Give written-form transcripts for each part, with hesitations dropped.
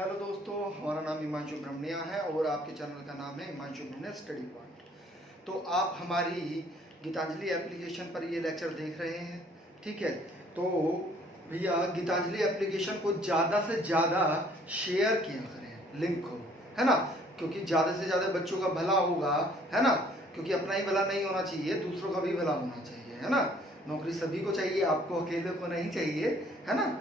Hello दोस्तों, हमारा नाम हिमांशु ब्रह्मण्या है और आपके चैनल का नाम है हिमांशु ब्रह्मण्या स्टडी पॉइंट। तो आप हमारी गीतांजलि एप्लीकेशन पर ये लेक्चर देख रहे हैं, ठीक है। तो भैया गीतांजलि एप्लीकेशन को ज़्यादा से ज़्यादा शेयर किया करें लिंक को, है ना, क्योंकि ज़्यादा से ज़्यादा बच्चों का भला होगा, है ना। क्योंकि अपना ही भला नहीं होना चाहिए, दूसरों का भी भला होना चाहिए, है ना। नौकरी सभी को चाहिए, आपको अकेले को नहीं चाहिए, है ना।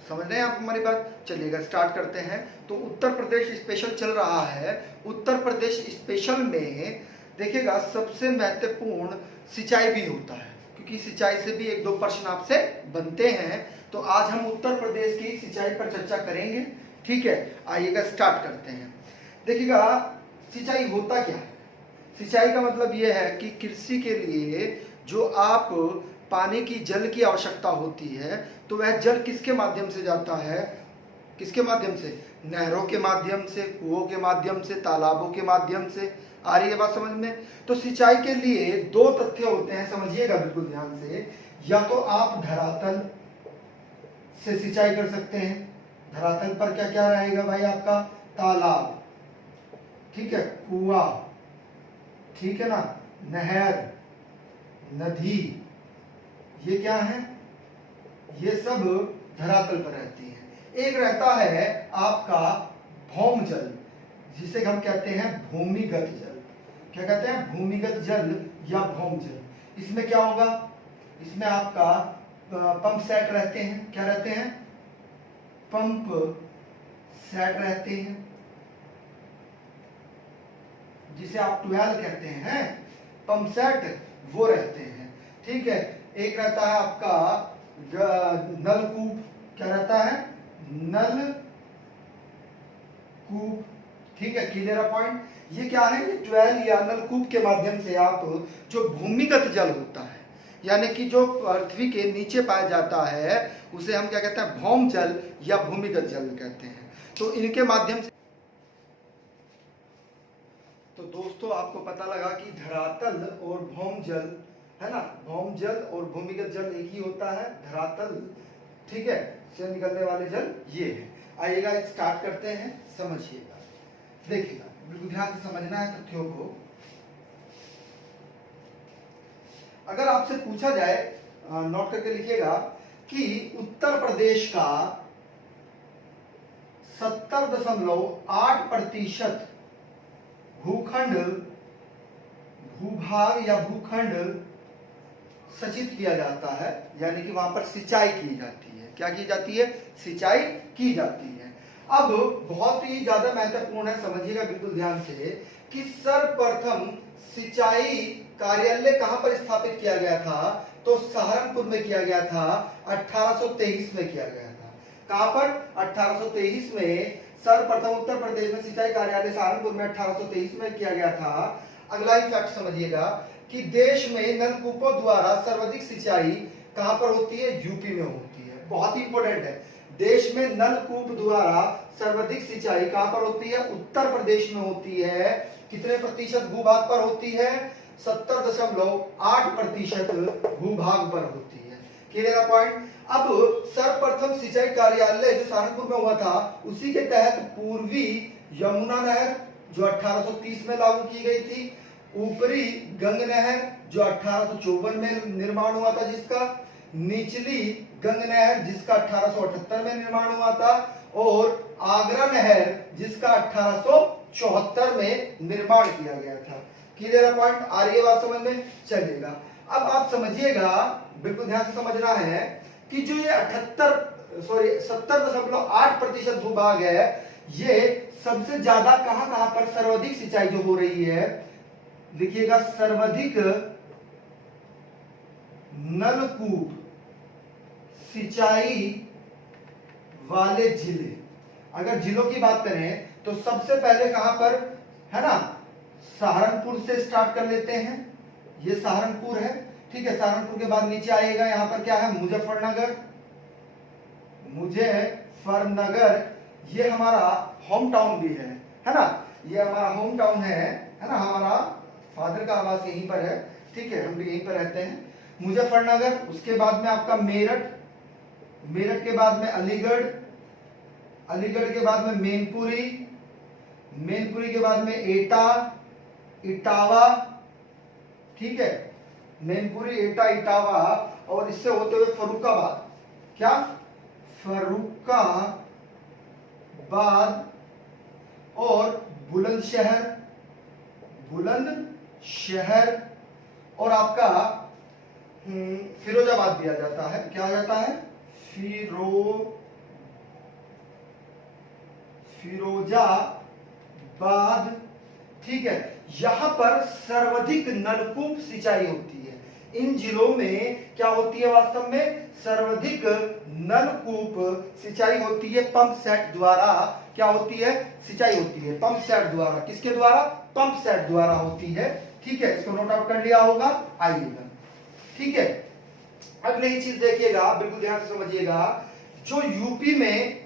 समझ रहे हैं आप हमारी बात। चलिएगा स्टार्ट करते हैं। तो उत्तर प्रदेश स्पेशल चल रहा है। उत्तर प्रदेश स्पेशल में देखिएगा सबसे महत्वपूर्ण सिंचाई भी होता है, क्योंकि सिंचाई से भी एक दो प्रश्न आपसे बनते हैं। तो आज हम उत्तर प्रदेश की सिंचाई पर चर्चा करेंगे, ठीक है। आइएगा स्टार्ट करते हैं। देखिएगा सिंचाई होता क्या है। सिंचाई का मतलब यह है कि कृषि के लिए जो आप पानी की जल की आवश्यकता होती है, तो वह जल किसके माध्यम से जाता है, किसके माध्यम से, नहरों के माध्यम से, कुओं के माध्यम से, तालाबों के माध्यम से। आ रही है बात समझ में। तो सिंचाई के लिए दो तथ्य होते हैं, समझिएगा बिल्कुल ध्यान से। या तो आप धरातल से सिंचाई कर सकते हैं। धरातल पर क्या क्या रहेगा भाई, आपका तालाब, ठीक है, कुआ, ठीक है ना, नहर, नदी, ये क्या है, ये सब धरातल पर रहती है। एक रहता है आपका भौम जल, जिसे हम कहते हैं भूमिगत जल। क्या कहते हैं, भूमिगत जल या भौम जल। इसमें क्या होगा, इसमें आपका पंप सेट रहते हैं। क्या रहते हैं, पंप सेट रहते हैं, जिसे आप ट्वेल कहते हैं, पंप सेट वो रहते हैं, ठीक है। एक रहता है आपका नलकूप। क्या रहता है, नलकूप, ठीक है, क्लियर पॉइंट। ये क्या है, ये ट्वेल या नलकूप के माध्यम से आप जो भूमिगत जल होता है, यानी कि जो पृथ्वी के नीचे पाया जाता है, उसे हम क्या कहते हैं, भौम जल या भूमिगत जल कहते हैं। तो इनके माध्यम से तो दोस्तों आपको पता लगा कि धरातल और भौम जल, है ना, भौम जल और भूमिगत जल एक ही होता है। धरातल, ठीक है, से निकलने वाले जल ये है। आइएगा स्टार्ट करते हैं, समझिएगा। देखिएगा बिल्कुल ध्यान से समझना है तथ्यों को। अगर आपसे पूछा जाए, नोट करके लिखिएगा, कि उत्तर प्रदेश का 70.8% भूखंड, भूभाग या भूखंड सचित किया जाता है, यानी कि वहां पर सिंचाई की जाती है। क्या की जाती है, सिंचाई की जाती है। अब बहुत ही ज्यादा महत्वपूर्ण है, समझिएगा बिल्कुल ध्यान से, कि सर्वप्रथम सिंचाई कार्यालय कहां पर स्थापित किया गया था, तो सहारनपुर में किया गया था। 1823 में किया गया था। कहां पर, 1823 में सर्वप्रथम उत्तर प्रदेश में सिंचाई कार्यालय सहारनपुर में 1823 में किया गया था। अगला ही फैक्ट समझिएगा कि देश में नलकूपों द्वारा सर्वाधिक सिंचाई कहां पर होती है, यूपी में होती है। बहुत ही इंपॉर्टेंट है, देश में नलकूप द्वारा सर्वाधिक सिंचाई कहां पर होती है, उत्तर प्रदेश में होती है। कितने प्रतिशत भूभाग पर होती है, 70.8% भूभाग पर होती है। Clear point. अब सर्वप्रथम सिंचाई कार्यालय जो सहारनपुर में हुआ था, उसी के तहत पूर्वी यमुना नहर जो 1830 में लागू की गई थी, ऊपरी गंग नहर जो 1854 में निर्माण हुआ था, जिसका निचली गंग नहर जिसका 1878 में निर्माण हुआ था, और आगरा नहर जिसका 1874 में निर्माण किया गया था। Clear point. आ रही है बात समझ में। चलिएगा अब आप समझिएगा, बिल्कुल ध्यान से समझना है, कि जो ये 70.8% भूभाग है, ये सबसे ज्यादा कहां कहां पर सर्वाधिक सिंचाई जो हो रही है, लिखिएगा, सर्वाधिक नलकूप सिंचाई वाले जिले। अगर जिलों की बात करें तो सबसे पहले कहां पर, है ना, सहारनपुर से स्टार्ट कर लेते हैं। ये सहारनपुर है, ठीक है। सहारनपुर के बाद नीचे आएगा, यहां पर क्या है, मुजफ्फरनगर। मुजफ्फरनगर ये हमारा होम टाउन भी है ना, ये हमारा होम टाउन है ना, हमारा फादर का आवास यहीं पर है, ठीक है, हम भी यहीं पर रहते हैं। मुजफ्फरनगर, उसके बाद में आपका मेरठ, मेरठ के बाद में अलीगढ़, अलीगढ़ के बाद में मैनपुरी, मैनपुरी के बाद में एटा, इटावा, ठीक है, मैनपुरी, एटा, इटावा, और इससे होते हुए फर्रुखाबाद, क्या, फर्रुखाबाद, और बुलंदशहर, बुलंदशहर, और आपका फिरोजाबाद दिया जाता है, क्या आ जाता है, फिरोजाबाद, ठीक है। यहां पर सर्वाधिक नलकूप सिंचाई होती है। इन जिलों में क्या होती है, वास्तव में सर्वाधिक नलकूप सिंचाई होती है, पंप सेट द्वारा क्या होती है, सिंचाई होती है, पंप सेट द्वारा। किसके द्वारा, पंप सेट द्वारा होती है, ठीक है। इसको नोट आउट कर लिया होगा, आइएगा, ठीक है। अगले ही चीज देखिएगा, बिल्कुल ध्यान से समझिएगा। जो यूपी में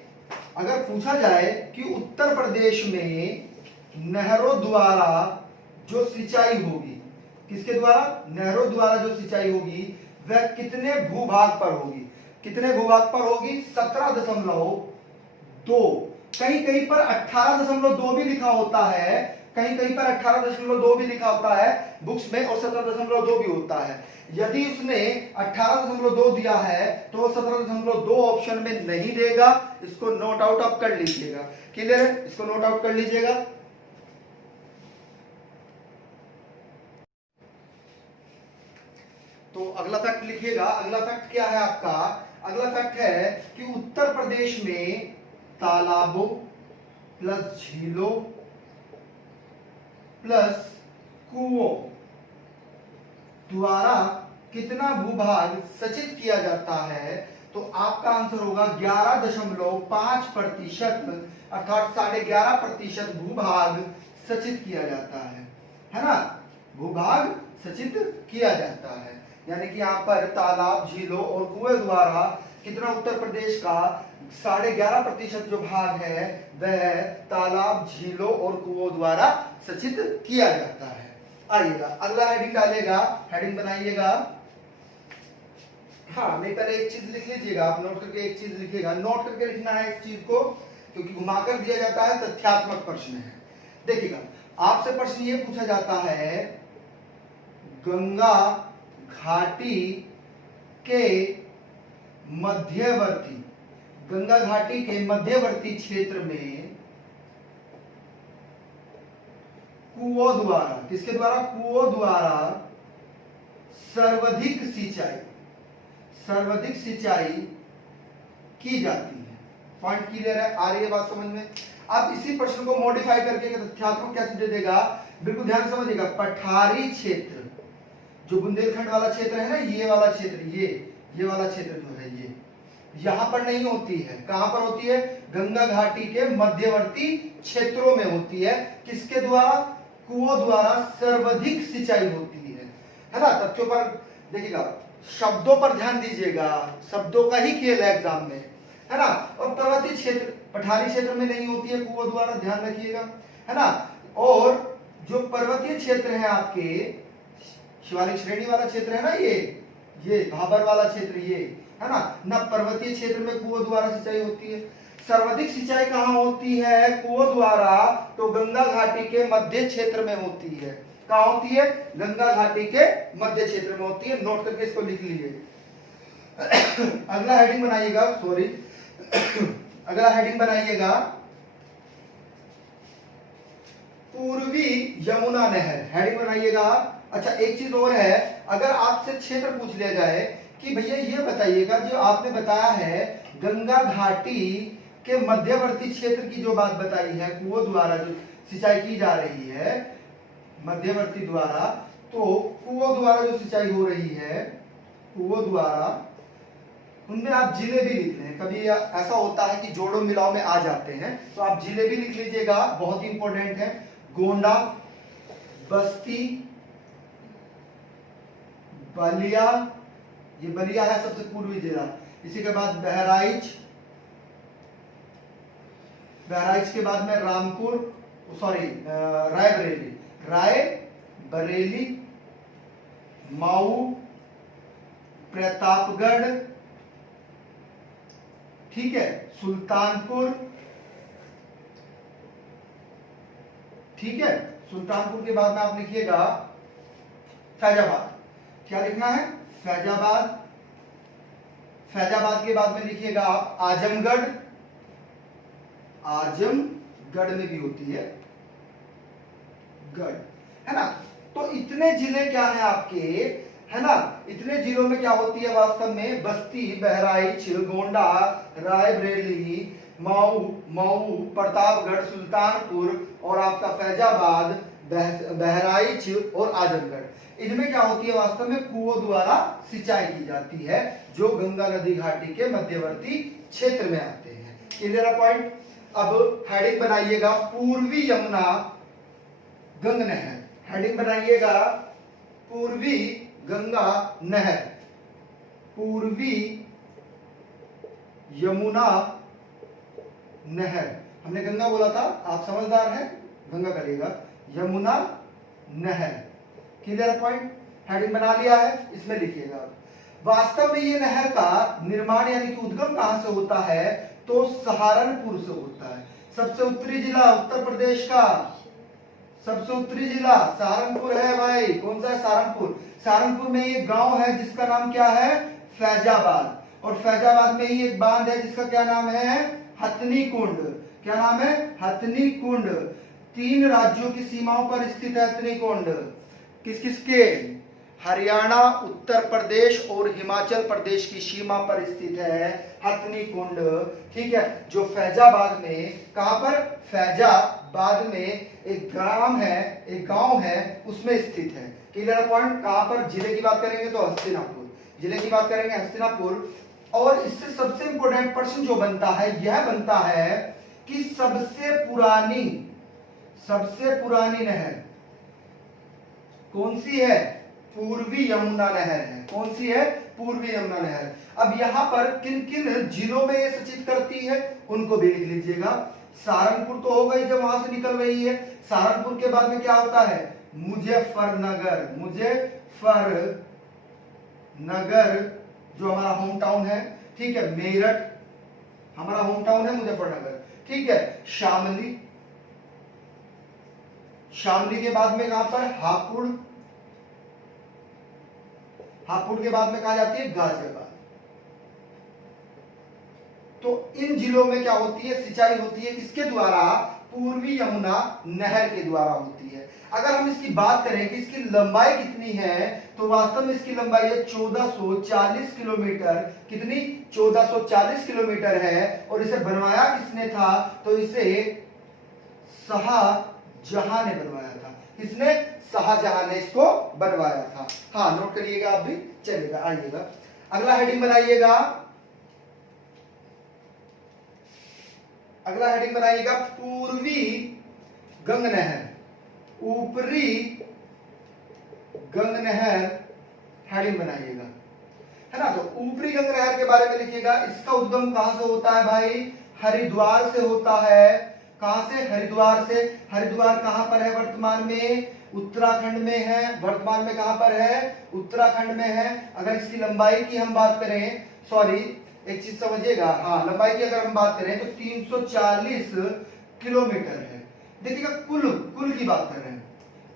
अगर पूछा जाए कि उत्तर प्रदेश में नहरों द्वारा जो सिंचाई होगी, किसके द्वारा, नहरों द्वारा जो सिंचाई होगी, वह कितने भूभाग पर होगी, कितने भूभाग पर होगी, 17.2। कहीं कहीं पर 18.2 भी लिखा होता है, कहीं कहीं पर 18.2 भी लिखा होता है बुक्स में, और 17.2 भी होता है। यदि उसने 18.2 दिया है तो वो 17.2 ऑप्शन में नहीं देगा। इसको नोट आउट आप कर लीजिएगा, क्लियर है, इसको नोट आउट कर लीजिएगा। तो अगला फैक्ट लिखिएगा। अगला फैक्ट क्या है आपका, अगला फैक्ट है कि उत्तर प्रदेश में तालाबों प्लस झीलों प्लस कुओं द्वारा कितना भूभाग सिंचित किया जाता है। तो आपका आंसर होगा 11.5%, अर्थात 11.5% भूभाग सिंचित किया जाता है ना, भूभाग सिंचित किया जाता है। यानी कि यहाँ पर तालाब, झीलों और कुएं द्वारा कितना, उत्तर प्रदेश का 11.5% जो भाग है वह तालाब, झीलों और कुओं द्वारा सिंचित किया जाता है। आइएगा, अगला हेडिंग डालेगा, हेडिंग बनाइएगा। हाँ, नहीं, पहले एक चीज लिख लीजिएगा, आप नोट करके एक चीज लिखिएगा, नोट करके लिखना है इस चीज को, क्योंकि घुमाकर दिया जाता है, तथ्यात्मक प्रश्न है। देखिएगा, आपसे प्रश्न ये पूछा जाता है, गंगा घाटी के मध्यवर्ती, गंगा घाटी के मध्यवर्ती क्षेत्र में कुओं द्वारा, किसके द्वारा, कुओं द्वारा सर्वाधिक सिंचाई की जाती है। पॉइंट क्लियर है, आ रही है बात समझ में। अब इसी प्रश्न को मॉडिफाई करके तथ्यात्मक कैसे दे देगा, बिल्कुल ध्यान समझिएगा। पठारी क्षेत्र, जो बुंदेलखंड वाला क्षेत्र है ना, ये वाला क्षेत्र, ये वाला क्षेत्र जो है, ये यहां पर नहीं होती है, कहां पर होती है, गंगा घाटी के मध्यवर्ती क्षेत्रों में होती है। किसके द्वारा, कुओं द्वारा सर्वाधिक सिंचाई होती है ना। तथ्यों पर देखिएगा, शब्दों पर ध्यान दीजिएगा, शब्दों का ही खेल है एग्जाम में, है ना। और पर्वतीय क्षेत्र, पठारी क्षेत्र में नहीं होती है कुओं द्वारा, ध्यान रखिएगा, है ना। और जो पर्वतीय क्षेत्र है आपके, शिवालिक श्रेणी वाला क्षेत्र है ना, ये भाबर वाला क्षेत्र, ये है ना, पर्वतीय क्षेत्र में कुओं द्वारा सिंचाई होती है। सर्वाधिक सिंचाई कहाँ होती है, कुओं द्वारा, तो गंगा घाटी के मध्य क्षेत्र में होती है। कहाँ होती है, गंगा घाटी के मध्य क्षेत्र में होती है। नोट करके इसको लिख लीजिए। अगला हेडिंग बनाइएगा, सॉरी, अगला हेडिंग बनाइएगा, पूर्वी यमुना नहर, हेडिंग बनाइएगा। अच्छा, एक चीज और है, अगर आपसे क्षेत्र पूछ लिया जाए कि भैया ये बताइएगा, जो आपने बताया है गंगा घाटी के मध्यवर्ती क्षेत्र की जो बात बताई है, कुओं द्वारा जो सिंचाई की जा रही है मध्यवर्ती द्वारा, तो कुओं द्वारा जो सिंचाई हो रही है, कुओं द्वारा, उनमें आप जिले भी लिख लें। कभी ऐसा होता है कि जोड़ों मिलाओ में आ जाते हैं, तो आप जिले भी लिख लीजिएगा, बहुत ही इंपॉर्टेंट है। गोंडा, बस्ती, बलिया, ये बलिया है सबसे पूर्वी जिला। इसी के बाद बहराइच, बहराइच के बाद में रामपुर, सॉरी रायबरेली, रायबरेली, माऊ, प्रतापगढ़, ठीक है, सुल्तानपुर, ठीक है, सुल्तानपुर के बाद में आप लिखिएगा फैजाबाद। क्या लिखना है? फैजाबाद। फैजाबाद के बाद में लिखिएगा आप आजमगढ़। आजमगढ़ में भी होती है गढ़, है ना। तो इतने जिले क्या है आपके, है ना, इतने जिलों में क्या होती है वास्तव में? बस्ती, बहराइच, गोंडा, रायबरेली, मऊ, प्रतापगढ़, सुल्तानपुर और आपका फैजाबाद, बहराइच और आजमगढ़। इनमें क्या होती है वास्तव में? कुओं द्वारा सिंचाई की जाती है, जो गंगा नदी घाटी के मध्यवर्ती क्षेत्र में आते हैं। Clear point. अब हेडिंग बनाइएगा पूर्वी यमुना गंग नहर। हेडिंग बनाइएगा पूर्वी गंगा नहर। पूर्वी यमुना नहर। हमने गंगा बोला था, आप समझदार हैं, गंगा करिएगा, यमुना नहर। Clear point. हेडिंग बना लिया है, इसमें लिखिएगा वास्तव में ये नहर का निर्माण यानी कि उद्गम कहां से होता है? तो सहारनपुर से होता है। सबसे उत्तरी जिला उत्तर प्रदेश का, सबसे उत्तरी जिला सहारनपुर है भाई। कौन सा है? सहारनपुर। सहारनपुर में एक गांव है जिसका नाम क्या है? फैजाबाद। और फैजाबाद में ही एक बांध है जिसका क्या नाम है? हथनी कुंड। क्या नाम है? हथनी कुंड। 3 राज्यों की सीमाओं पर स्थित है हथनी कुंड। किस किस के? हरियाणा, उत्तर प्रदेश और हिमाचल प्रदेश की सीमा पर स्थित है हथनी कुंड। ठीक है, जो फैजाबाद में, कहां पर? फैजाबाद में एक ग्राम है, एक गांव है, उसमें स्थित है। Clear point. कहां पर? जिले की बात करेंगे तो हस्तिनापुर। जिले की बात करेंगे हस्तिनापुर। और इससे सबसे इंपॉर्टेंट प्रश्न जो बनता है, यह बनता है कि सबसे पुरानी नहर कौन सी है? पूर्वी यमुना नहर है। कौन सी है? पूर्वी यमुना नहर। अब यहां पर किन किन जिलों में ये सिंचित करती है, उनको भी लिख लीजिएगा। सहारनपुर तो हो गई, जब वहां से निकल रही है। सहारनपुर के बाद में क्या होता है? मुजफ्फरनगर। मुजफ्फरनगर जो हमारा होम टाउन है, ठीक है। मेरठ हमारा होम टाउन है, मुजफ्फरनगर, ठीक है। शामली, शामली के बाद में कहां पर? हापुड़। हापुड़ के बाद में कहा जाती है गाजियाबाद। तो इन जिलों में क्या होती है? सिंचाई होती है किसके द्वारा? पूर्वी यमुना नहर के द्वारा होती है। अगर हम इसकी बात करें कि इसकी लंबाई कितनी है, तो वास्तव में इसकी लंबाई है 1440 किलोमीटर। कितनी? 1440 किलोमीटर है। और इसे बनवाया किसने था? तो इसे शाहजहां ने बनवाया था। किसने? शाहजहां ने इसको बनवाया था। हाँ, नोट करिएगा आप भी, चलेगा। आइएगा अगला हेडिंग बनाइएगा। अगला हेडिंग बनाइएगा पूर्वी गंग नहर, ऊपरी गंग नहर। हेडिंग बनाइएगा, है ना। तो ऊपरी गंग नहर के बारे में लिखिएगा। इसका उद्गम कहां से होता है भाई? हरिद्वार से होता है। कहां से? हरिद्वार से। हरिद्वार कहां पर है वर्तमान में? उत्तराखंड में है। वर्तमान में कहां पर है? उत्तराखंड में है। अगर इसकी लंबाई की हम बात करें, सॉरी एक चीज समझिएगा, हाँ, लंबाई की अगर हम बात करें तो 340 किलोमीटर है। देखिएगा, कुल की बात कर रहे हैं,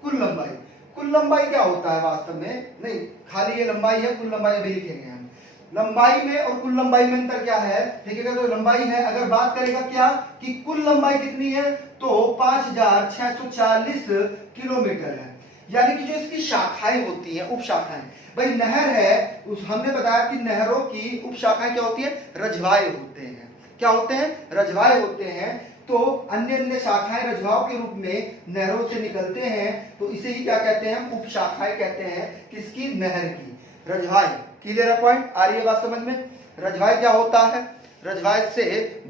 कुल लंबाई। कुल लंबाई क्या होता है वास्तव में? नहीं, खाली ये लंबाई है, कुल लंबाई अभी लिखेंगे हम। लंबाई में और कुल लंबाई में अंतर क्या है? देखिएगा, तो लंबाई है, अगर बात करेगा क्या कि कुल लंबाई कितनी है, तो 5640 किलोमीटर है। यानी कि जो इसकी शाखाएं होती हैं, उप शाखाएं, भाई नहर है, उस हमने बताया कि नहरों की उप शाखाएं क्या होती है? रजवाए होते हैं। क्या होते हैं? रजवाए होते हैं। तो अन्य अन्य शाखाएं रजवाओं के रूप में नहरों से निकलते हैं, तो इसे ही क्या कहते हैं? उप शाखाएं कहते हैं। किसकी? नहर की, रजवाए। क्लियर पॉइंट आ रही है बात समझ में? रजवाए क्या होता है? रजवाए से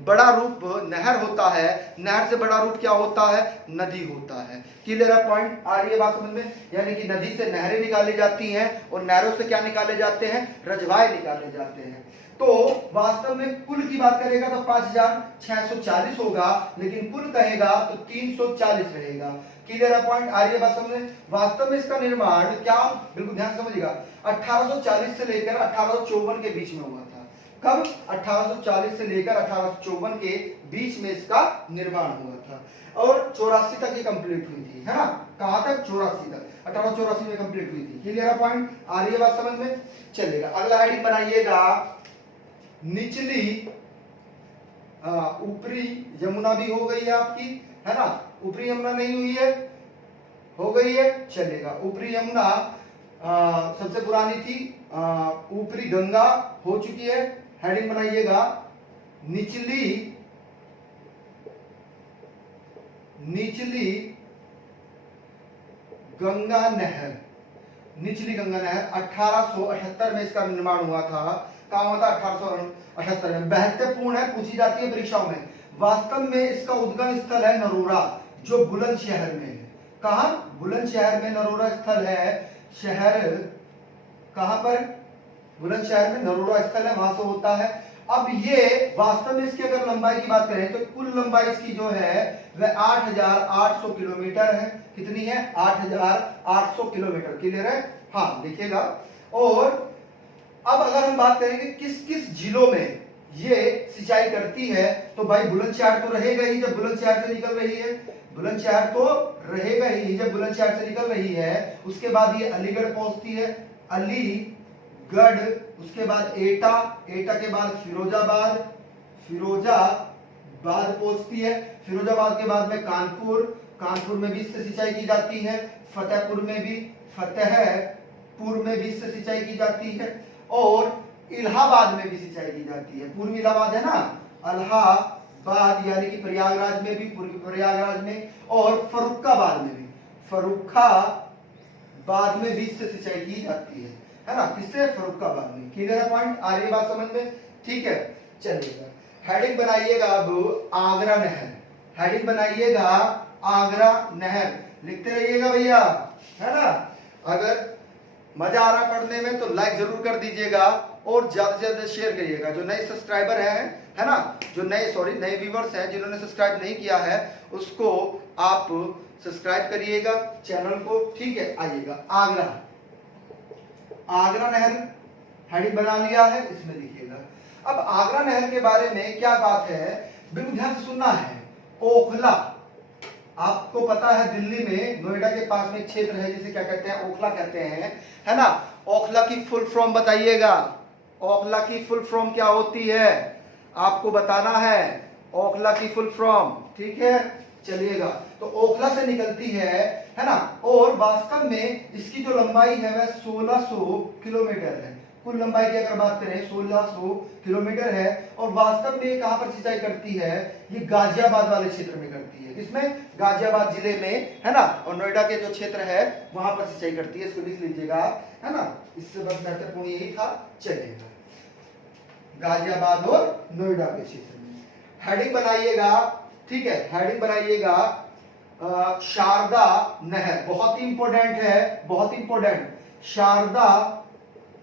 बड़ा रूप नहर होता है, नहर से बड़ा रूप क्या होता है? नदी होता है। क्लियर पॉइंट आ रही है बात समझ में? यानी कि नदी से नहरें निकाली जाती हैं और नहरों से क्या निकाले जाते हैं? रजवाए निकाले जाते हैं। तो वास्तव में कुल की बात करेगा तो 5640 होगा, लेकिन कुल कहेगा तो 340 रहेगा। क्लियर पॉइंट आ रही है बात समझ में? वास्तव में इसका निर्माण क्या, बिल्कुल ध्यान समझिएगा, 1840 से लेकर 1854 के बीच में हुआ था। कब? 1840 से लेकर 1854 के बीच में इसका निर्माण हुआ था और 84 तक ये कंप्लीट हुई थी, है ना? कहां तक? 84 तक, 1884 में कंप्लीट हुई थी। क्लियर है पॉइंट? आ रही है बात समझ में? चलेगा। अगला हेडिंग बनाइएगा निचली ऊपरी यमुना भी हो गई है आपकी, है ना? ऊपरी यमुना नहीं हुई है? हो गई है, चलेगा। ऊपरी यमुना सबसे पुरानी थी, ऊपरी गंगा हो चुकी है। हेडिंग बनाइएगा निचली गंगा नहर। निचली गंगा नहर 1878 में इसका निर्माण हुआ था। कहां हुआ था? 1878 में। महत्वपूर्ण है, पूछी जाती है परीक्षाओं में। वास्तव में इसका उद्गम स्थल है नरोरा, जो बुलंदशहर में है। कहां? बुलंदशहर में नरोरा स्थल है। शहर कहां पर? बुलंदशहर में नरोरा स्थल है, वहां से होता है। अब ये वास्तव में इसकी अगर लंबाई की बात करें तो कुल लंबाई इसकी जो है वह 8800 किलोमीटर है। कितनी है? 8800 किलोमीटर। क्लियर है? हाँ, देखिएगा। और अब अगर हम बात करेंगे किस किस जिलों में ये सिंचाई करती है, तो भाई बुलंदशहर तो रहेगा ही जब बुलंदशहर से निकल रही है। बुलंदशहर तो रहेगा ही जब बुलंदशहर से निकल रही है। उसके बाद ये अलीगढ़ पहुंचती है, अलीगढ़, उसके बाद एटा, एटा के बाद फिरोजाबाद, फिरोजाबाद पहुंचती है। फिरोजाबाद के बाद में कानपुर, कानपुर में भी इससे सिंचाई की जाती है। फतेहपुर में भी, फतेहपुर में भी इससे सिंचाई की जाती है। और इलाहाबाद में भी सिंचाई की जाती है। पूर्वी इलाहाबाद है ना, इलाहाबाद यानी कि प्रयागराज में भी, पूर्वी प्रयागराज में, और फर्रुखाबाद में भी, फर्रुखाबाद में भी इससे सिंचाई की जाती है ना? किससे? फर्रुखाबाद में। क्लियर है पॉइंट? आ रही बात समझ में? ठीक है, चलिएगा। हेडिंग बनाइएगा अब आगरा नहर। हेडिंग बनाइएगा आगरा नहर। लिखते रहिएगा भैया, है ना? अगर मजा आ रहा पढ़ने में तो लाइक जरूर कर दीजिएगा और ज्यादा से ज्यादा शेयर करिएगा। जो नए सब्सक्राइबर हैं, है ना, जो नए व्यूवर्स हैं जिन्होंने सब्सक्राइब नहीं किया है, उसको आप सब्सक्राइब करिएगा चैनल को। ठीक है, आइएगा। आगरा नहर हेडिंग बना लिया है, इसमें लिखिएगा। अब आगरा नहर के बारे में क्या बात है, बिल्कुल ध्यान से सुनना है। ओखला, आपको पता है दिल्ली में नोएडा के पास में एक क्षेत्र है जिसे क्या कहते हैं? ओखला कहते हैं, है ना? ओखला की फुल फॉर्म बताइएगा। ओखला की फुल फॉर्म क्या होती है आपको बताना है। ओखला की फुल फॉर्म, ठीक है, चलिएगा। तो ओखला से निकलती है ना? और वास्तव में इसकी जो लंबाई है वह 1600 किलोमीटर है। कुल लंबाई की अगर बात करें 1600 किलोमीटर है। और वास्तव में कहां पर सिंचाई करती है? ये गाजियाबाद वाले क्षेत्र में करती है। इसमें गाजियाबाद जिले में, है ना? और नोएडा के जो क्षेत्र है वहां पर सिंचाई करती है। इसको लिख लीजिएगा, है ना? इससे बस महत्वपूर्ण यही था। चलिएगा, गाजियाबाद और नोएडा के क्षेत्र में हेडिंग बनाइएगा। ठीक है, हेडिंग बनाइएगा शारदा नहर। बहुत ही इंपॉर्टेंट है, बहुत इंपॉर्टेंट। शारदा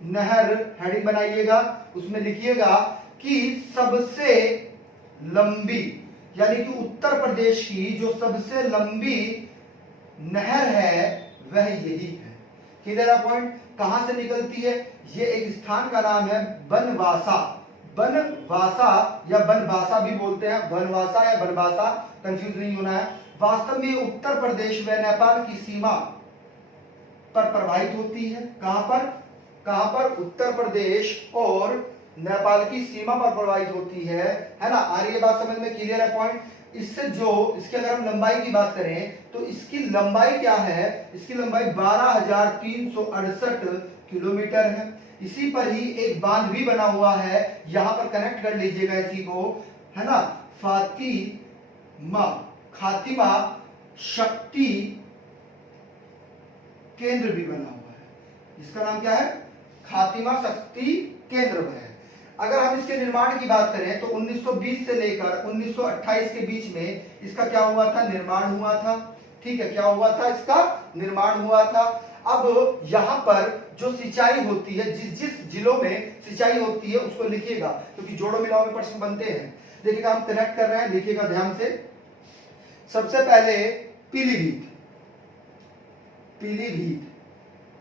नहर हेडिंग बनाइएगा। उसमें लिखिएगा कि सबसे लंबी, यानी कि उत्तर प्रदेश की जो सबसे लंबी नहर है वह यही है। क्लियर है पॉइंट? कहां से निकलती है? ये एक स्थान का नाम है बनवासा। बनवासा या बनवासा भी बोलते हैं, बनवासा या बनवासा, कंफ्यूज नहीं होना है। वास्तव में उत्तर प्रदेश व नेपाल की सीमा पर प्रवाहित होती है। कहां पर? कहां पर? उत्तर प्रदेश और नेपाल की सीमा पर प्रवाहित होती है ना? आ रही है बात समझ में? क्लियर है पॉइंट? इससे जो इसकी अगर हम लंबाई की बात करें तो इसकी लंबाई क्या है? इसकी लंबाई 12,368 किलोमीटर है। इसी पर ही एक बांध भी बना हुआ है, यहां पर कनेक्ट कर लीजिएगा इसी को, है ना? खातिमा शक्ति केंद्र भी बना हुआ है, जिसका नाम क्या है? खातिमा शक्ति केंद्र है। अगर हम इसके निर्माण की बात करें तो 1920 से लेकर 1928 के बीच में इसका क्या हुआ था? निर्माण हुआ था। ठीक है, क्या हुआ था? इसका निर्माण हुआ था। अब यहां पर जो सिंचाई होती है, जिस जिस जिलों में सिंचाई होती है उसको लिखिएगा, क्योंकि जोड़ो मिलाओ में प्रश्न बनते हैं। देखिएगा, हम कनेक्ट कर रहे हैं, देखिएगा ध्यान से। सबसे पहले पीलीभीत, पीलीभीत,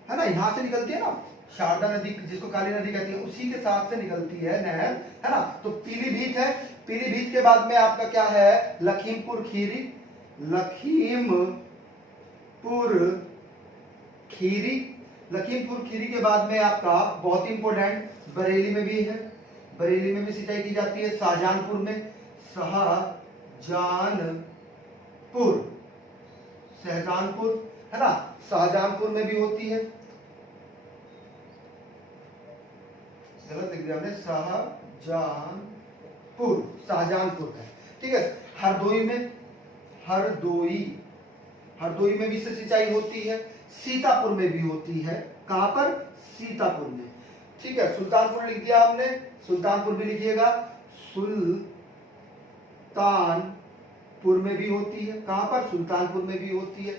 है ना? यहां से निकलती है ना शारदा नदी जिसको काली नदी कहती है उसी के साथ से निकलती है नहर, है ना। तो पीलीभीत है, पीलीभीत के बाद में आपका क्या है, लखीमपुर खीरी, लखीमपुर खीरी, लखीमपुर खीरी के बाद में आपका बहुत इंपॉर्टेंट बरेली में भी है, बरेली में भी सिंचाई की जाती है, शाहजहानपुर में, शाहजहानपुर, शाहजहानपुर है ना, शाहजहानपुर में भी होती है, गलत लिख दिया हमने, शाहजहानपुर, शाहजहानपुर है, ठीक है। हरदोई में, हरदोई में भी से सिंचाई होती है, सीतापुर में भी होती है, कहां पर, सीतापुर में, ठीक है। सुल्तानपुर लिख दिया हमने, सुल्तानपुर भी लिखिएगा, सुल्तानपुर में भी होती है, कहां पर, सुल्तानपुर में भी होती है।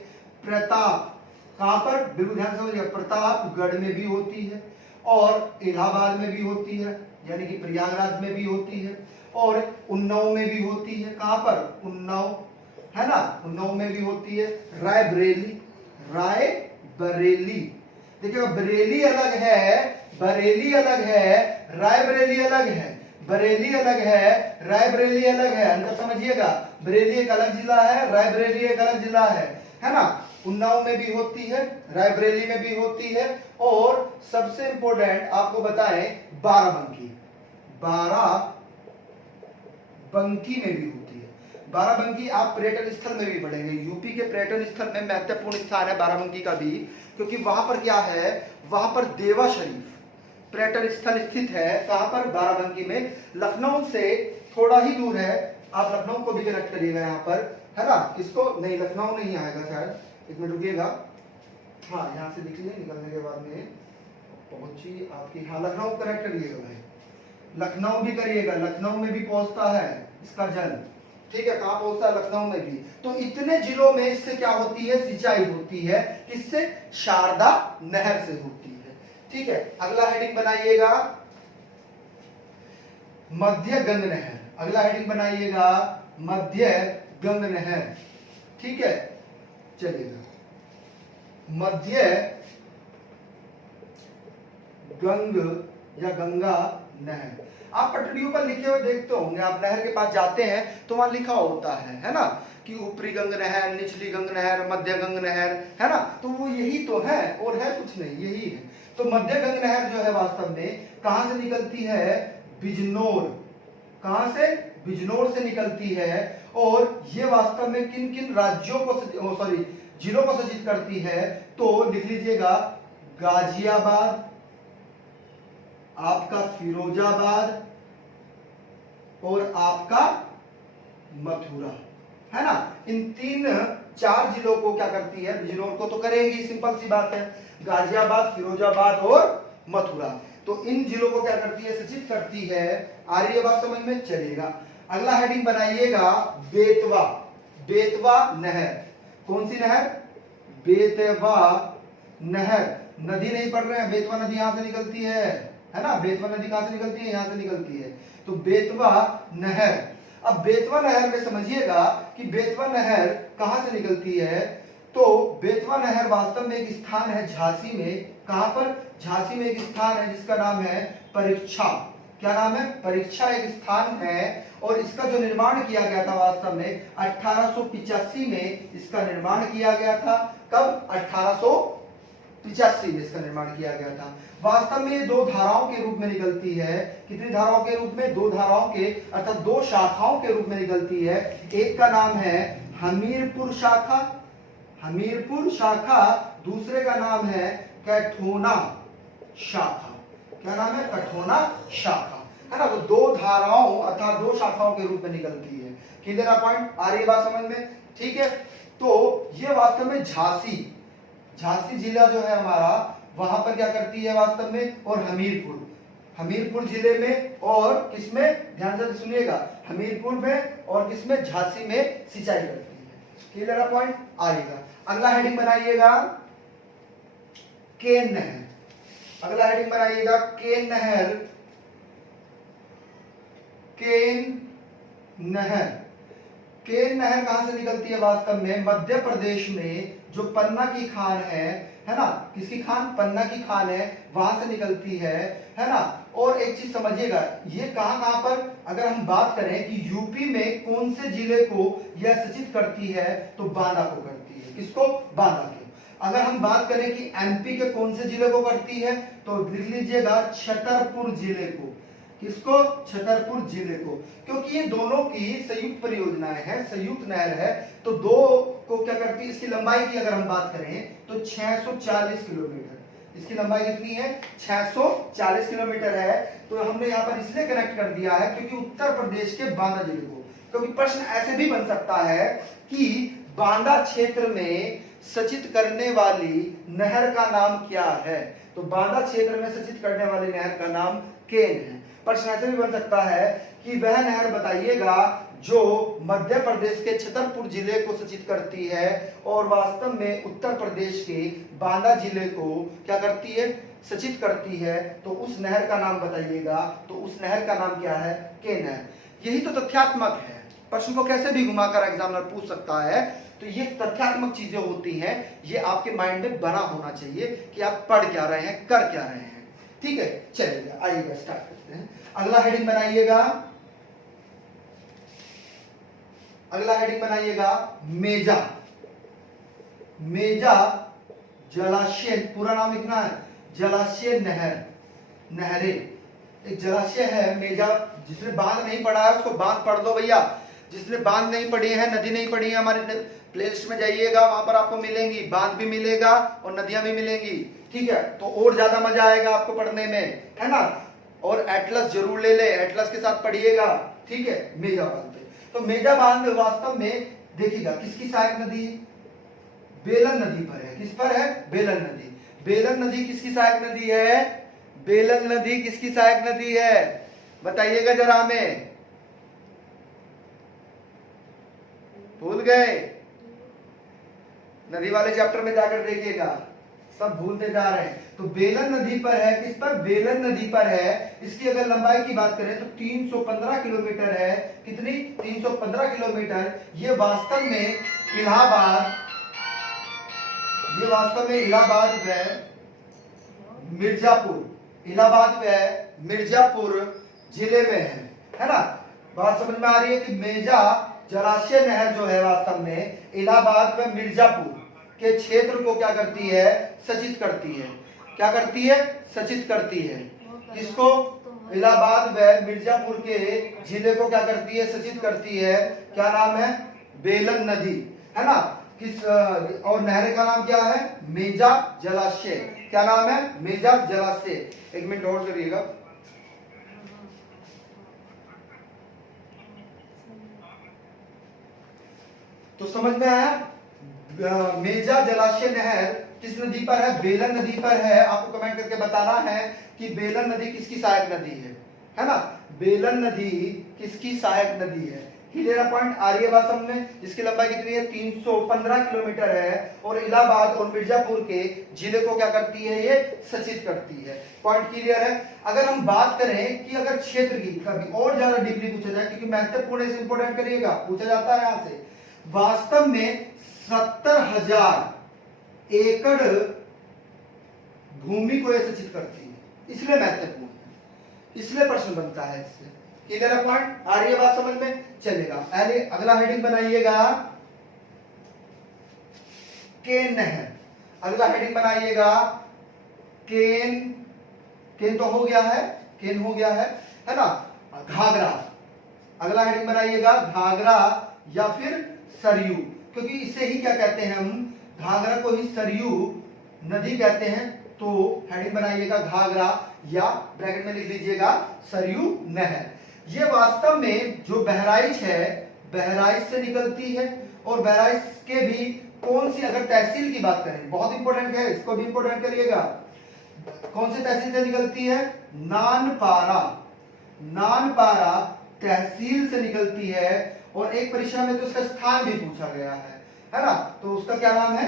प्रताप कहां पर, बिल्कुल ध्यान समझिएगा, प्रतापगढ़ में भी होती है, और इलाहाबाद में भी होती है, यानी कि प्रयागराज में भी होती है, और उन्नाव में भी होती है, कहां पर, उन्नाव, है ना, उन्नाव में भी होती है। रायबरेली, रायबरेली, देखिएगा बरेली अलग है, बरेली अलग है, रायबरेली अलग है, बरेली अलग है, रायबरेली अलग है, अंतर समझिएगा, बरेली एक अलग जिला है, रायबरेली एक अलग जिला है ना। उन्नाव में भी होती है, रायबरेली में भी होती है, और सबसे इंपॉर्टेंट आपको बताएं बाराबंकी, बाराबंकी में भी होती है। बाराबंकी आप पर्यटन स्थल में भी पढ़ेंगे, यूपी के पर्यटन स्थल में महत्वपूर्ण स्थान है बाराबंकी का भी, क्योंकि वहां पर क्या है, वहां पर देवा शरीफ पर्यटन स्थल स्थित है, कहां पर, बाराबंकी में, लखनऊ से थोड़ा ही दूर है, आप लखनऊ को भी कनेक्ट करिएगा यहाँ पर, है ना। इसको नहीं, लखनऊ नहीं आएगा शायद, एक मिनट रुकिएगा, हाँ यहाँ से लिख लीजिए, निकलने के बाद में पहुंची आपकी, हाँ लखनऊ कनेक्ट करिएगा भाई, लखनऊ भी करिएगा, लखनऊ में भी पहुंचता है इसका जल, ठीक है, कहां पहुंचता है, लखनऊ में भी। तो इतने जिलों में इससे क्या होती है, सिंचाई होती है, किससे, शारदा नहर से होती है, ठीक है। अगला हेडिंग बनाइएगा मध्य गंग नहर, अगला हेडिंग बनाइएगा मध्य गंग नहर, ठीक है, चलिएगा मध्य गंग या गंगा नहर, आप पटरियों पर लिखे हुए देखते होंगे, आप नहर के पास जाते हैं तो वहां लिखा होता है ना, कि ऊपरी गंग नहर, निचली गंग नहर, मध्य गंग नहर, है ना, तो वो यही तो है, और है कुछ नहीं, यही है। तो मध्य गंग नहर जो है वास्तव में कहां से निकलती है, बिजनौर, कहां से, बिजनौर से निकलती है, और ये वास्तव में किन किन राज्यों को, सॉरी जिलों को सूचित करती है, तो लिख लीजिएगा गाजियाबाद, आपका फिरोजाबाद, और आपका मथुरा, है ना। इन तीन चार जिलों को क्या करती है, बिजनौर को तो करेगी, सिंपल सी बात है, गाजियाबाद, फिरोजाबाद और मथुरा, तो इन जिलों को क्या करती है, सूचित करती है। आ रही है बात समझ में, चलेगा। अगला हेडिंग बनाइएगा बेतवा, बेतवा नहर, कौन सी नहर, बेतवा नहर, नदी नहीं पढ़ रहे हैं, बेतवा नदी यहां से निकलती है ना, बेतवा नदी कहां से निकलती है, यहां से निकलती है, तो बेतवा नहर। अब बेतवा नहर में समझिएगा कि बेतवा नहर कहां से निकलती है, तो बेतवा नहर वास्तव में एक स्थान है झांसी में, कहां पर, झांसी में एक स्थान है जिसका नाम है परीक्षा, क्या नाम है, परीक्षा एक स्थान है, और इसका जो निर्माण किया गया था वास्तव में 1885 में इसका निर्माण किया गया था, कब, 1885 में इसका निर्माण किया गया था। वास्तव में ये दो धाराओं के रूप में निकलती है, कितनी धाराओं के रूप में, दो धाराओं के, अर्थात दो शाखाओं के रूप में निकलती है। एक का नाम है हमीरपुर शाखा, हमीरपुर शाखा, दूसरे का नाम है कैठोना शाखा, क्या नाम है, कठोना शाखा, है ना। तो दो धाराओं अर्थात दो शाखाओं के रूप में निकलती है, क्लियर है पॉइंट, आ रही है बात समझ में, ठीक है। तो ये वास्तव में झांसी, झांसी जिला जो है हमारा, वहां पर क्या करती है वास्तव में, और हमीरपुर, हमीरपुर जिले में, और किसमें, ध्यान से सुनिएगा, हमीरपुर में और किसमें, झांसी में सिंचाई करती है, क्लियर है पॉइंट, आएगा। अगला हेडिंग बनाइएगा केन नहर, अगला हेडिंग बनाइएगा केन नहर, केन नहर, केन नहर कहां से निकलती है वास्तव में, मध्य प्रदेश में जो पन्ना की खान है, है ना, किसकी खान, पन्ना की खान है, वहां से निकलती है ना। और एक चीज समझिएगा, ये कहां पर, अगर हम बात करें कि यूपी में कौन से जिले को यह सिंचित करती है, तो बांदा को करती है। किसको, बांदा को। अगर हम बात करें कि एमपी के कौन से जिले को करती है, तो लिख लीजिएगा छतरपुर जिले को। किसको, छतरपुर जिले को, क्योंकि ये दोनों की संयुक्त परियोजनाएं हैं, संयुक्त नहर है, तो दो को क्या करती है। इसकी लंबाई की अगर हम बात करें तो 640 किलोमीटर, इसकी लंबाई कितनी है, 640 किलोमीटर है। तो हमने यहाँ पर इसलिए कनेक्ट कर दिया है क्योंकि उत्तर प्रदेश के बांदा जिले को, क्योंकि प्रश्न ऐसे भी बन सकता है कि बांदा क्षेत्र में सिंचित करने वाली नहर का नाम क्या है, तो बांदा क्षेत्र में सिंचित करने वाली नहर का नाम केन है। प्रश्न ऐसे भी बन सकता है कि वह नहर बताइएगा जो मध्य प्रदेश के छतरपुर जिले को सिंचित करती है और वास्तव में उत्तर प्रदेश के बांदा जिले को क्या करती है, सिंचित करती है, तो उस नहर का नाम बताइएगा। तो उस नहर का नाम क्या है, केन है। यही तो तथ्यात्मक है, प्रश्न को कैसे भी घुमाकर एग्जामिनर पूछ सकता है। तो ये तथ्यात्मक चीजें होती हैं, ये आपके माइंड में बना होना चाहिए कि आप पढ़ क्या रहे हैं, कर क्या रहे हैं। ठीक है, चलिए आइएगा स्टार्ट करते हैं। अगला हेडिंग बनाइएगा, अगला हेडिंग बनाइएगा मेजा। मेजा जलाशय, पूरा नाम लिखना है, जलाशय नहर, नहरें। एक जलाशय है मेजा, जिसने बांध नहीं पढ़ा है उसको बांध पढ़ दो भैया। जिसने बांध नहीं पढ़ी है, नदी नहीं पढ़ी है, हमारे प्लेलिस्ट में जाइएगा, वहां पर आपको मिलेंगी, बांध भी मिलेगा और नदियां भी मिलेंगी। ठीक है, तो और ज्यादा मजा आएगा आपको पढ़ने में, है ना। और एटलस जरूर ले ले, एटलस के साथ पढ़िएगा। ठीक है, मेजा बांध पे, तो मेजा बांध वास्तव में देखिएगा किसकी सहायक नदी, बेलन नदी पर है। किस पर है, बेलन नदी। बेलन नदी किसकी सहायक नदी है, बेलन नदी किसकी सहायक नदी है, बताइएगा जरा हमें, भूल गए, नदी वाले चैप्टर में जाकर देखिएगा, सब भूलते जा रहे हैं। तो बेलन नदी पर है, किस पर, बेलन नदी पर है। इसकी अगर लंबाई की बात करें तो 315 किलोमीटर है। कितनी, 315 किलोमीटर। ये वास्तव में इलाहाबाद, ये वास्तव में इलाहाबाद व मिर्जापुर, इलाहाबाद व मिर्जापुर जिले में है ना। बात समझ में आ रही है कि मेजा जलाशय नहर जो है वास्तव में इलाहाबाद व मिर्जापुर के क्षेत्र को क्या करती है, सिंचित करती है। क्या करती है, सिंचित करती है। किसको, इलाहाबाद व मिर्जापुर के जिले को क्या करती है, सिंचित करती है। क्या नाम है, बेलन नदी, है ना। किस और नहर का नाम क्या है, मेजा जलाशय। क्या नाम है, मेजा जलाशय। एक मिनट और करिएगा। तो समझ में आया, मेजा जलाशय नहर किस नदी पर है, बेलन नदी पर है। आपको कमेंट करके बताना है कि बेलन नदी किसकी सहायक नदी है ना। बेलन नदी किसकी सहायक नदी है। क्लियर पॉइंट आ रही है बात समझ में। जिसकी लंबाई कितनी है, 315 किलोमीटर है और इलाहाबाद और मिर्जापुर के जिले को क्या करती है, ये सिंचित करती है। पॉइंट क्लियर है। अगर हम बात करें कि अगर क्षेत्र की कभी और ज्यादा डीपली पूछा जाए, क्योंकि महत्वपूर्ण से इंपोर्टेंट करिएगा, पूछा जाता है यहाँ से, वास्तव में 70,000 एकड़ भूमि को यह सिंचित करती है, इसलिए महत्वपूर्ण है, इसलिए प्रश्न बनता है इससे। क्लियर पॉइंट आ रही है बात समझ में, चलेगा। पहले अगला हेडिंग बनाइएगा केन नहर। अगला हेडिंग बनाइएगा केन, केन तो हो गया है, केन हो गया है ना। घाघरा, अगला हेडिंग बनाइएगा घाघरा या फिर सरयू, क्योंकि इसे ही क्या कहते हैं हम, घाघरा को ही सरयू नदी कहते हैं। तो हेडिंग बनाइएगा घाघरा या ब्रैकेट में लिख लीजिएगा सरयू नहर। ये वास्तव में जो बहराइच है, बहराइच से निकलती है और बहराइच के भी कौन सी, अगर तहसील की बात करें, बहुत इंपॉर्टेंट है, इसको भी इंपॉर्टेंट करिएगा, कौन सी तहसील से निकलती है, नानपारा, नानपारा तहसील से निकलती है। और एक परीक्षा में तो उसका स्थान भी पूछा गया है ना। तो उसका क्या नाम है,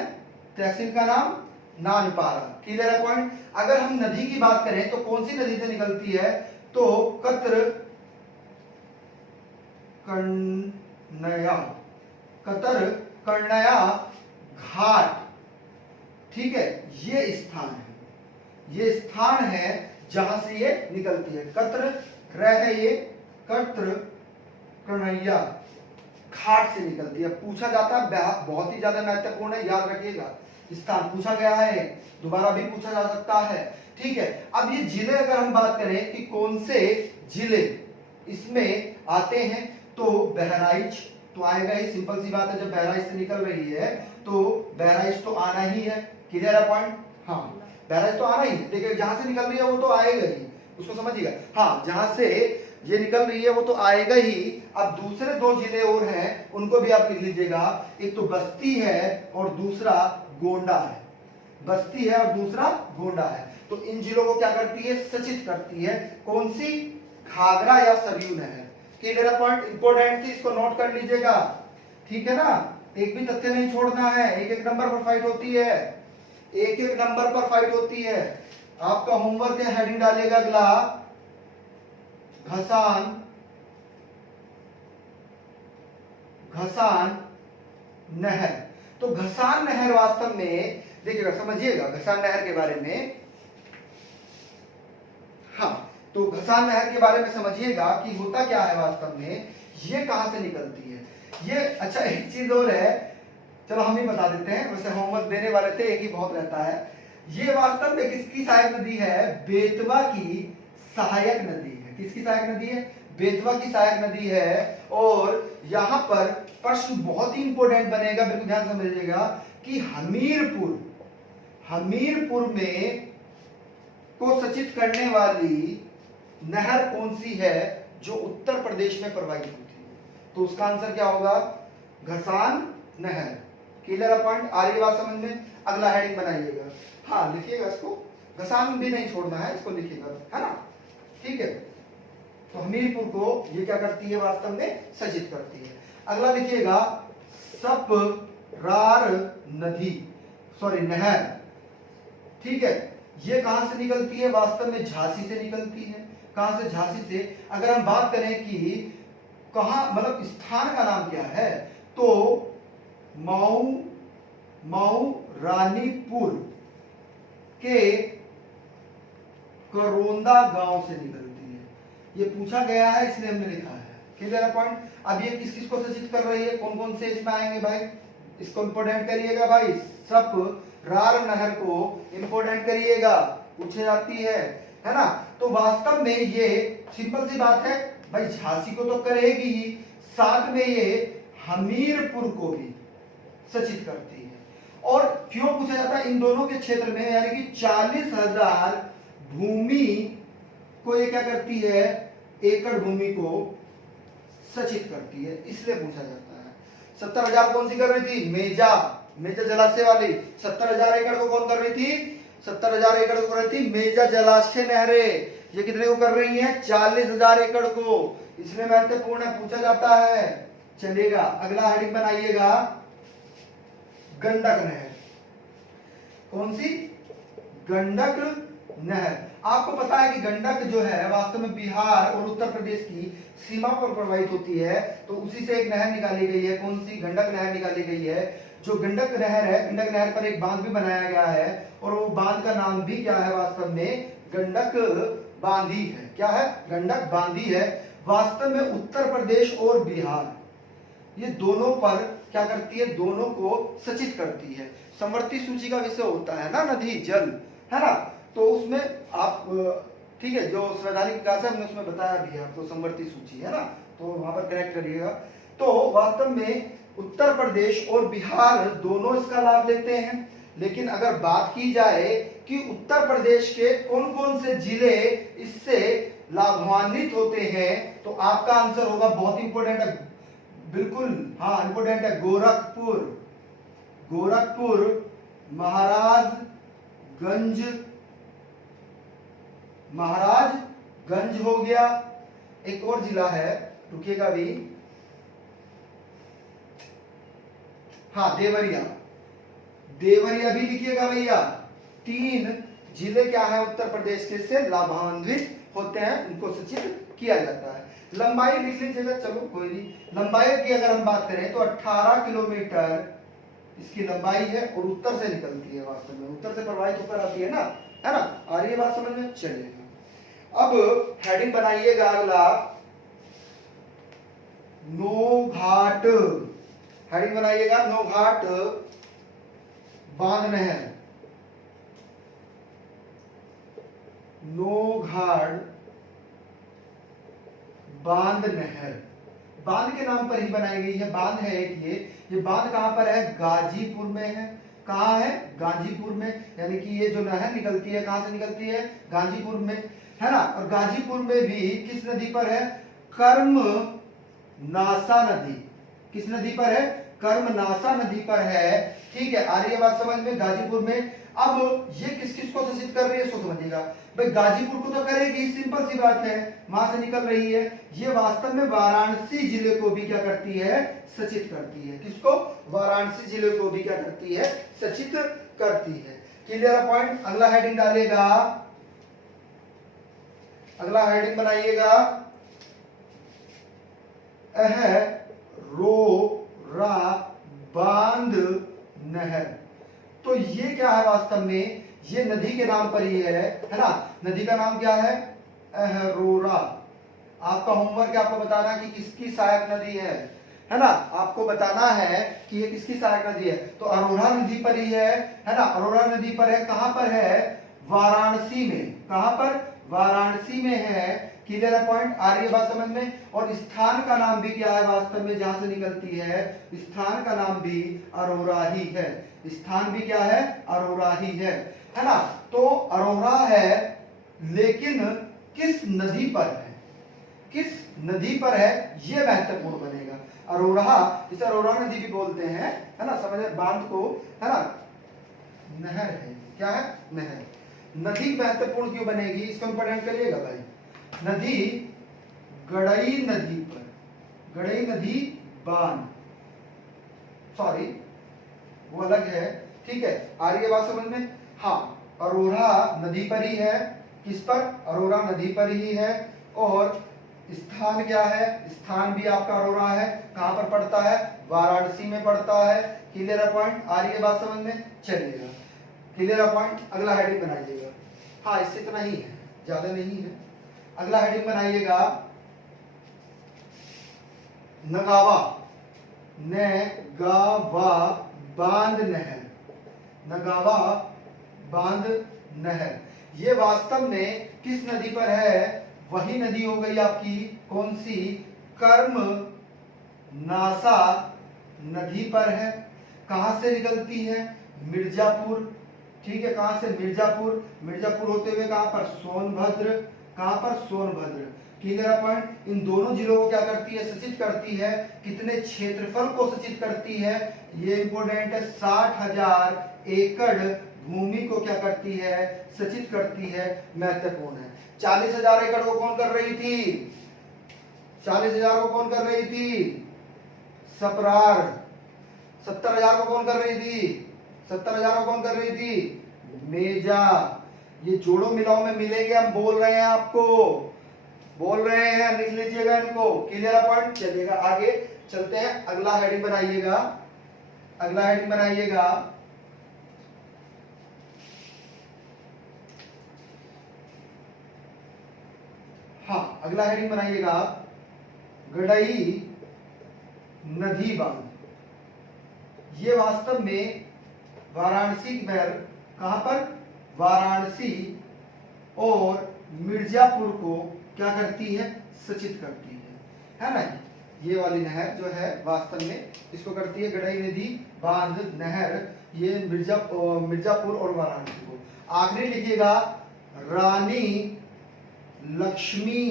तहसील का नाम नानपारा। क्लियर है पॉइंट। अगर हम नदी की बात करें तो कौन सी नदी से निकलती है, तो कतर कतर कन्नया घाट, ठीक है, ये स्थान है, ये स्थान है जहां से ये निकलती है। कत्र रह है ये, कत्र कन्हैया घाट से निकलती है। पूछा जाता है, बहुत ही ज्यादा महत्वपूर्ण है, याद रखिएगा। स्थान पूछा गया है, दोबारा भी पूछा जा सकता है, ठीक है। अब ये जिले अगर हम बात करें कि कौन से जिले इसमें आते हैं, तो बहराइच तो आएगा ही, सिंपल सी बात है, जब बहराइच से निकल रही है तो बहराइच तो आना ही है। क्लियर है पॉइंट? हाँ, बहराइच तो आना ही है, देखिए जहां से निकल रही है वो तो आएगा ही, उसको समझिएगा। हाँ, जहां से ये निकल रही है वो तो आएगा ही। अब दूसरे दो जिले और हैं, उनको भी आप लिख लीजिएगा, एक तो बस्ती है और दूसरा गोंडा है। बस्ती है और दूसरा गोंडा है। तो इन जिलों को क्या करती है? सचित करती है। कौन सी? घाघरा या सरयू नहर। Clear point? इंपोर्टेंट थी, इसको नोट कर लीजिएगा, ठीक है ना। एक भी तथ्य नहीं छोड़ना है, एक एक नंबर पर फाइट होती है, एक एक नंबर पर फाइट होती है। आपका होमवर्क है, हेडिंग डालिएगा अगला, घसान घसान नहर। तो घसान नहर वास्तव में देखिएगा, समझिएगा घसान नहर के बारे में। हाँ, तो घसान नहर के बारे में समझिएगा कि होता क्या है वास्तव में, ये कहां से निकलती है ये। अच्छा, एक चीज और है, चलो हम ही बता देते हैं, वैसे होमवर्क देने वाले थे, एक ही बहुत रहता है। ये वास्तव में किसकी सहायक नदी है? बेतवा की सहायक नदी है। किसकी सहायक नदी है? बेतवा की सहायक नदी है। और यहां पर प्रश्न बहुत ही इंपॉर्टेंट बनेगा, बिल्कुल ध्यान समझिएगा कि हमीरपुर में को सचित करने वाली नहर कौन सी है जो उत्तर प्रदेश में प्रवाहित होती है? तो उसका आंसर क्या होगा? घसान नहर। Clear point? आ रही बात समझ में? अगला हेडिंग बनाइएगा, हाँ लिखिएगा इसको, घसान भी नहीं छोड़ना है, इसको लिखिएगा, है ना, ठीक है। तो हमीरपुर को ये क्या करती है? वास्तव में सचित करती है। अगला लिखिएगा, सपरार नदी, सॉरी नहर, ठीक है। ये कहां से निकलती है? वास्तव में झांसी से निकलती है। कहां से? झांसी से। अगर हम बात करें कि कहां, मतलब स्थान का नाम क्या है, तो मऊ रानीपुर के करोंदा गांव से निकलती है। ये पूछा गया है, इसलिए हमने लिखा है। Clear point? अब ये किस किस को सूचित कर रही है, कौन कौन से इसमें आएंगे भाई, इसको इंपोर्टेंट करिएगा भाई। सपरार नहर को इंपोर्टेंट करिएगा, पूछी जाती है ना। तो वास्तव में ये सिंपल सी बात है भाई, झांसी को तो करेगी ही, साथ में ये हमीरपुर को भी सचित करती है। और क्यों पूछा जाता है? इन दोनों के क्षेत्र में, यानी कि 40,000 भूमि को ये क्या करती है? एकड़ भूमि को सचित करती है, इसलिए पूछा जाता है। 70,000 कौन सी कर रही थी? मेजा जलाशय वाली। 70,000 एकड़ को कौन कर रही थी? 70,000 एकड़ को कर रही थी मेजा जलाशय नहरें। ये कितने को कर रही हैं? 40,000 एकड़ को, इसमें महत्वपूर्ण है, पूछा जाता है। चलिएगा, अगला हेडिंग बनाइएगा, गंडक नहर। कौन सी? गंडक नहर। आपको पता है कि गंडक जो है वास्तव में बिहार और उत्तर प्रदेश की सीमा पर प्रवाहित होती है, तो उसी से एक नहर निकाली गई है। कौन सी? गंडक नहर निकाली गई है। जो गंडक नहर है, गंडक नहर पर एक बांध भी बनाया गया है, और वो बांध का नाम भी क्या है? वास्तव में गंडक बांधी है। क्या है? गंडक बांधी है। वास्तव में उत्तर प्रदेश और बिहार, ये दोनों पर क्या करती है? दोनों को सचित करती है। समवर्ती सूची का विषय होता है ना, नदी जल, है ना, तो उसमें आप, ठीक है, जो संवैधानिक विकास है हमने उसमें बताया भी है आपको, समवर्ती सूची, है ना, तो वहां पर कनेक्ट करिएगा। तो वास्तव में उत्तर प्रदेश और बिहार दोनों इसका लाभ लेते हैं। लेकिन अगर बात की जाए कि उत्तर प्रदेश के कौन कौन से जिले इससे लाभान्वित होते हैं, तो आपका आंसर होगा, बहुत इंपॉर्टेंट है, बिल्कुल हाँ इंपॉर्टेंट है, गोरखपुर, महाराजगंज हो गया। एक और जिला है, रुकिएगा भी, हाँ देवरिया भी लिखिएगा भैया। 3 जिले क्या है उत्तर प्रदेश के से लाभान्वित होते हैं, उनको सूचित किया जाता है। लंबाई लिख लीजिएगा, चलो कोई नहीं। लंबाई की अगर हम बात करें तो 18 किलोमीटर इसकी लंबाई है और उत्तर से निकलती है, वास्तव में उत्तर से प्रवाहित होकर आती है ना, है ना। आ रही है बात समझ में? चलिएगा अब हेडिंग बनाइएगा अगला, नौघाट। हेडिंग बनाइएगा नौघाट बांध नहर, नौघाट बांध नहर। बांध के नाम पर ही बनाई गई है, बांध है एक ये बांध कहां पर है? गाजीपुर में है। कहां है? गाजीपुर में, यानी कि ये जो नहर निकलती है कहां से निकलती है? गाजीपुर में, है ना। और गाजीपुर में भी किस नदी पर है? कर्मनासा नदी। किस नदी पर है? कर्मनासा नदी पर है, ठीक है। आ रही है बात समझ में? गाजीपुर में। अब ये किस किस को सूचित कर रही है, सो समझिएगा भाई। गाजीपुर को तो करेगी, सिंपल सी बात है, वहां से निकल रही है। ये वास्तव में वाराणसी जिले को भी क्या करती है? सचित करती है। किसको? वाराणसी जिले को भी क्या करती है? सचित करती है। Clear point. अगला हेडिंग डालिएगा, अगला हेडिंग बनाइएगा, अहरोरा बांध नहर। तो ये क्या है? वास्तव में ये नदी के नाम पर ही है ना। नदी का नाम क्या है? अहरोरा। आपका होमवर्क है, आपको बताना कि किसकी सहायक नदी है ना। आपको बताना है कि ये किसकी सहायक नदी है। तो अरोरा नदी पर ही है ना। अरोरा नदी पर है, कहां पर है? वाराणसी में। कहां पर? वाराणसी में है। Clear point. आ रही है बात समझ में? और स्थान का नाम भी क्या है वास्तव में, जहां से निकलती है? स्थान का नाम भी अरोरा ही है। स्थान भी क्या है? अरोरा ही है ना। तो अरोरा है, लेकिन किस नदी पर है? किस नदी पर है, ये महत्वपूर्ण बनेगा। अरोरा, इसे अरोरा नदी भी बोलते हैं, है ना। समझ बांध को, है ना। नहर है, क्या है? नहर। नदी महत्वपूर्ण क्यों बनेगी, इसको इंपॉर्टेंट करिएगा भाई। नदी गड़ई नदी पर, गड़ई नदी बांध, सॉरी वो अलग है, ठीक है। आ रही है बात समझ में? हाँ, अरोरा नदी पर ही है। किस पर? अरोरा नदी पर ही है। और स्थान क्या है? स्थान भी आपका अरोरा है। कहां पर पड़ता है? वाराणसी में पड़ता है। Clear point. आ रही है बात समझ में? चलिएगा, क्लियर पॉइंट। अगला हेडिंग बनाइएगा। हाँ, इससे इतना ही है, ज्यादा नहीं है। अगला हेडिंग बनाइएगा, नगावा, नगावा बांध नहर, नगावा बांध नहर। ये वास्तव में किस नदी पर है? वही नदी हो गई आपकी, कौन सी? कर्म नासा नदी पर है। कहां से निकलती है? मिर्जापुर, ठीक है। कहां से? मिर्जापुर। मिर्जापुर होते हुए कहां पर? सोनभद्र। कहां पर? सोनभद्र। Clear point. इन दोनों जिलों को क्या करती है? सचित करती है। कितने क्षेत्रफल को सचित करती है? ये इंपोर्टेंट है। 60,000 एकड़ भूमि को क्या करती है? सचित करती है, महत्वपूर्ण है। 40,000 एकड़ को कौन कर रही थी? 40,000 को कौन कर रही थी? सपरार। 70,000 को कौन कर रही थी? 70,000 को कौन कर रही थी? मेजा। ये जोड़ो मिलाओ में मिलेंगे, हम बोल रहे हैं आपको, बोल रहे हैं, लिख लीजिएगा इनको। Clear point. चलिएगा आगे चलते हैं। अगला हेडिंग बनाइएगा, अगला हेडिंग बनाइएगा, हाँ अगला हेडिंग बनाइएगा, गड़ई नदी बांध। ये वास्तव में वाराणसी पर, कहां पर? वाराणसी और मिर्जापुर को क्या करती है? सचित करती है ना। ये वाली नहर जो है वास्तव में इसको करती है गड़ई नदी बांध नहर। ये मिर्जापुर और वाराणसी को। आखिरी लिखिएगा, रानी लक्ष्मी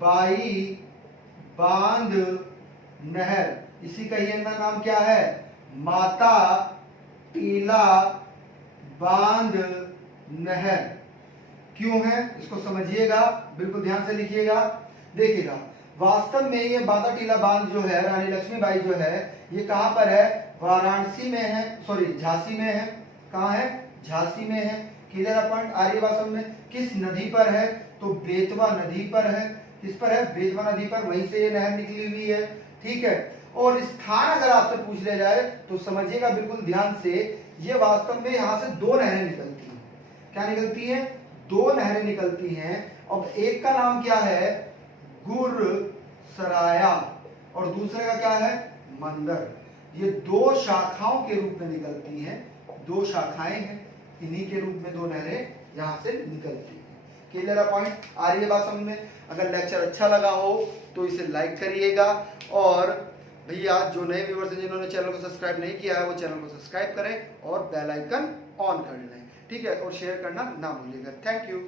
बाई बांध नहर। इसी का ये नाम क्या है? माता टीला बांध नहर। क्यों है इसको समझिएगा, बिल्कुल ध्यान से लिखिएगा। देखिएगा, वास्तव में ये माता टीला बांध जो है, रानी लक्ष्मीबाई जो है, ये कहां पर है? वाराणसी में है, सॉरी झांसी में है। कहां है? झांसी में है। Clear point. आ रही है बात समझ में? किस नदी पर है? तो बेतवा नदी पर है। किस पर है? बेतवा नदी पर, वहीं से ये नहर निकली हुई है, ठीक है। और स्थान अगर आपसे पूछ लिया जाए तो समझिएगा बिल्कुल ध्यान से, ये वास्तव में यहां से दो नहरें निकलती हैं। क्या निकलती हैं? दो नहरें निकलती हैं। अब एक का नाम क्या है? गुरसराया, और दूसरे का क्या है? मंदर। ये दो शाखाओं के रूप में निकलती हैं, दो शाखाएं हैं, इन्हीं के रूप में दो नहरें यहां से निकलती हैं। क्लियर है पॉइंट? आ रही है बात समझ में? अगर लेक्चर अच्छा लगा हो तो इसे लाइक करिएगा, और भैया जो नए व्यूअर्स हैं जिन्होंने चैनल को सब्सक्राइब नहीं किया है वो चैनल को सब्सक्राइब करें और बेल आइकन ऑन कर लें, ठीक है? और शेयर करना ना भूलिएगा। Thank you.